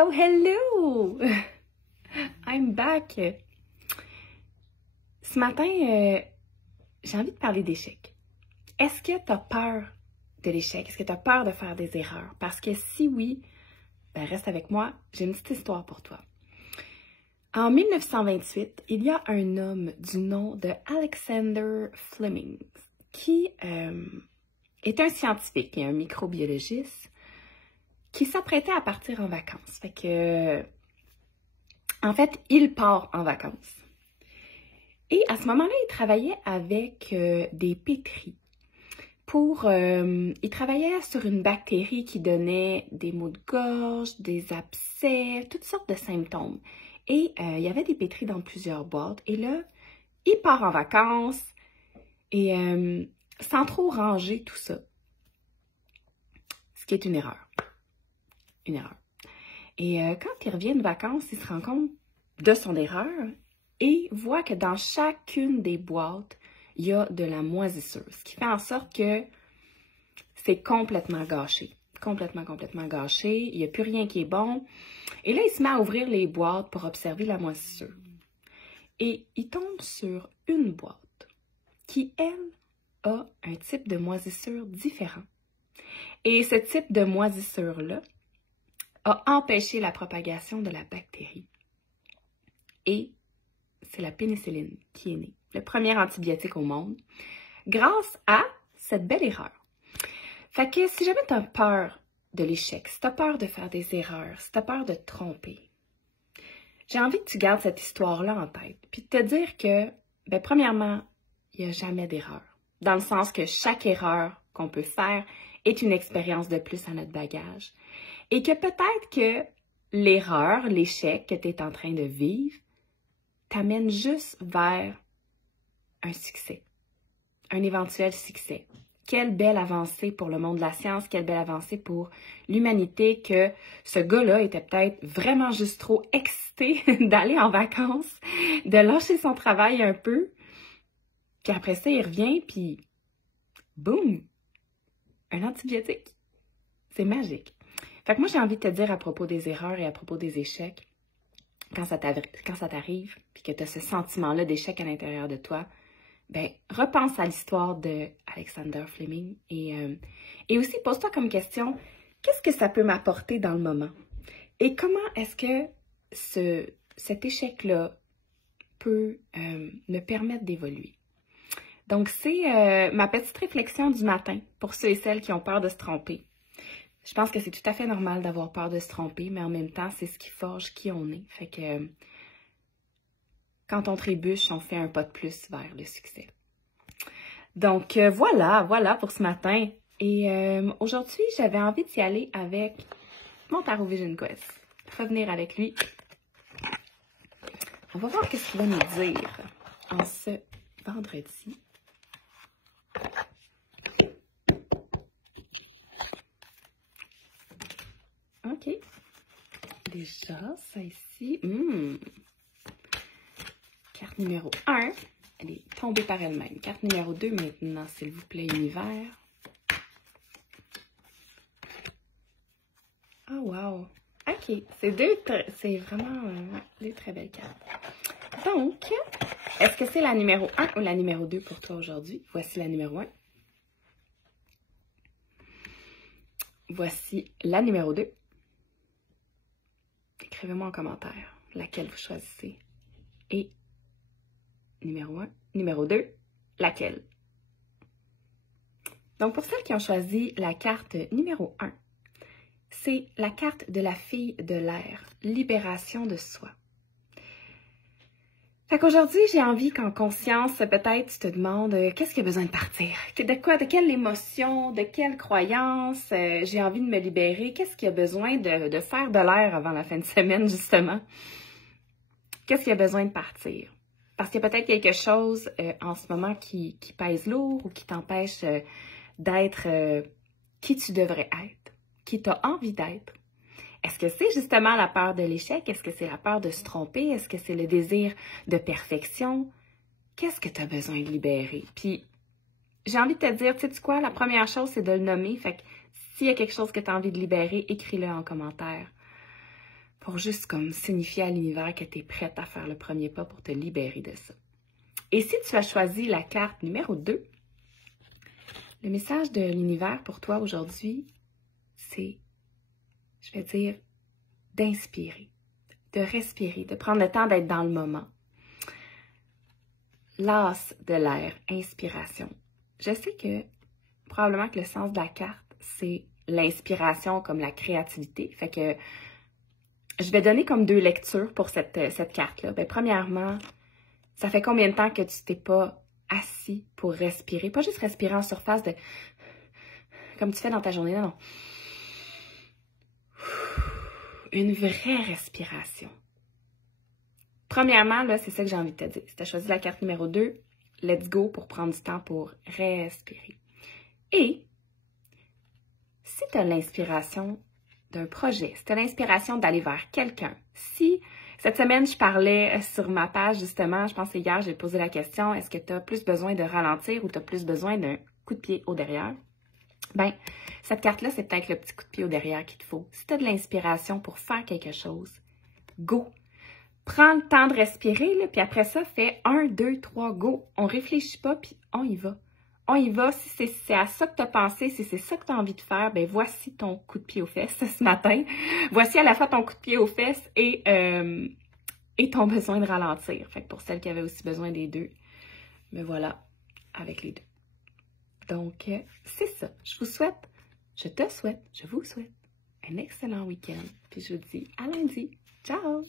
Oh, hello! I'm back! Ce matin, j'ai envie de parler d'échecs. Est-ce que tu as peur de l'échec? Est-ce que tu as peur de faire des erreurs? Parce que si oui, ben reste avec moi, j'ai une petite histoire pour toi. En 1928, il y a un homme du nom de Alexander Fleming qui est un scientifique et un microbiologiste qui s'apprêtait à partir en vacances. Fait que, en fait, il part en vacances. Et à ce moment-là, il travaillait avec des pétris. Il travaillait sur une bactérie qui donnait des maux de gorge, des abcès, toutes sortes de symptômes. Et il y avait des pétris dans plusieurs boîtes. Et là, il part en vacances et sans trop ranger tout ça. Ce qui est une erreur. Une erreur. Et quand il revient de vacances, il se rend compte de son erreur et voit que dans chacune des boîtes, il y a de la moisissure. Ce qui fait en sorte que c'est complètement gâché. Complètement gâché. Il n'y a plus rien qui est bon. Et là, il se met à ouvrir les boîtes pour observer la moisissure. Et il tombe sur une boîte qui, elle, a un type de moisissure différent. Et ce type de moisissure-là a empêché la propagation de la bactérie. Et c'est la pénicilline qui est née, le premier antibiotique au monde, grâce à cette belle erreur. Fait que si jamais tu as peur de l'échec, si tu as peur de faire des erreurs, si tu as peur de te tromper, j'ai envie que tu gardes cette histoire-là en tête, puis de te dire que, ben, premièrement, il n'y a jamais d'erreur. Dans le sens que chaque erreur qu'on peut faire est une expérience de plus à notre bagage. Et que peut-être que l'erreur, l'échec que tu es en train de vivre, t'amène juste vers un succès, un éventuel succès. Quelle belle avancée pour le monde de la science, quelle belle avancée pour l'humanité que ce gars-là était peut-être vraiment juste trop excité d'aller en vacances, de lâcher son travail un peu, puis après ça, il revient, puis boum, un antibiotique. C'est magique. Fait que moi, j'ai envie de te dire à propos des erreurs et à propos des échecs, quand ça t'arrive, puis que tu as ce sentiment-là d'échec à l'intérieur de toi, ben repense à l'histoire de Alexander Fleming et aussi pose-toi comme question, qu'est-ce que ça peut m'apporter dans le moment? Et comment est-ce que cet échec-là peut me permettre d'évoluer? Donc, c'est ma petite réflexion du matin pour ceux et celles qui ont peur de se tromper. Je pense que c'est tout à fait normal d'avoir peur de se tromper, mais en même temps, c'est ce qui forge qui on est. Fait que quand on trébuche, on fait un pas de plus vers le succès. Donc voilà pour ce matin. Et aujourd'hui, j'avais envie d'y aller avec mon tarot Vision Quest. Revenir avec lui. On va voir qu'est-ce qu'il va nous dire en ce vendredi. OK. Déjà, ça ici. Carte numéro 1. Elle est tombée par elle-même. Carte numéro 2 maintenant, s'il vous plaît, univers. Oh, wow. OK. C'est vraiment deux très belles cartes. Donc, est-ce que c'est la numéro 1 ou la numéro 2 pour toi aujourd'hui? Voici la numéro 1. Voici la numéro 2. Écrivez-moi en commentaire laquelle vous choisissez. Et numéro 1, numéro 2, laquelle? Donc, pour celles qui ont choisi la carte numéro 1, c'est la carte de la fille de l'air, libération de soi. Fait qu'aujourd'hui, j'ai envie qu'en conscience, peut-être, tu te demandes qu'est-ce qui a besoin de partir? De quoi? De quelle émotion? De quelle croyance? J'ai envie de me libérer. Qu'est-ce qui a besoin de faire de l'air avant la fin de semaine, justement? Qu'est-ce qui a besoin de partir? Parce qu'il y a peut-être quelque chose en ce moment qui pèse lourd ou qui t'empêche d'être qui tu devrais être, qui tu as envie d'être. Est-ce que c'est justement la peur de l'échec? Est-ce que c'est la peur de se tromper? Est-ce que c'est le désir de perfection? Qu'est-ce que tu as besoin de libérer? Puis, j'ai envie de te dire, tu sais quoi? La première chose, c'est de le nommer. Fait que s'il y a quelque chose que tu as envie de libérer, écris-le en commentaire. pour juste comme signifier à l'univers que tu es prête à faire le premier pas pour te libérer de ça. Et si tu as choisi la carte numéro 2, le message de l'univers pour toi aujourd'hui, c'est, je vais dire, d'inspirer, de respirer, de prendre le temps d'être dans le moment. L'as de l'air, inspiration. Je sais que probablement que le sens de la carte, c'est l'inspiration comme la créativité. Fait que je vais donner comme 2 lectures pour cette carte-là. Ben, premièrement, ça fait combien de temps que tu t'es pas assis pour respirer? Pas juste respirer en surface de comme tu fais dans ta journée, non. Une vraie respiration. Premièrement, là, c'est ça que j'ai envie de te dire. Si tu as choisi la carte numéro 2, let's go pour prendre du temps pour respirer. Et si tu as l'inspiration d'un projet, si tu as l'inspiration d'aller vers quelqu'un, si cette semaine je parlais sur ma page justement, je pense que hier j'ai posé la question, est-ce que tu as plus besoin de ralentir ou tu as plus besoin d'un coup de pied au derrière? Ben, cette carte-là, c'est peut-être le petit coup de pied au derrière qu'il te faut. Si tu as de l'inspiration pour faire quelque chose, go! Prends le temps de respirer, là, puis après ça, fais 1, 2, 3, go. On réfléchit pas, puis on y va. On y va. Si c'est à ça que tu as pensé, si c'est ça que tu as envie de faire, ben voici ton coup de pied aux fesses ce matin. Voici à la fois ton coup de pied aux fesses et ton besoin de ralentir. Fait que pour celles qui avaient aussi besoin des 2, me voilà avec les 2. Donc, c'est ça. Je vous souhaite un excellent week-end. Puis je vous dis à lundi. Ciao!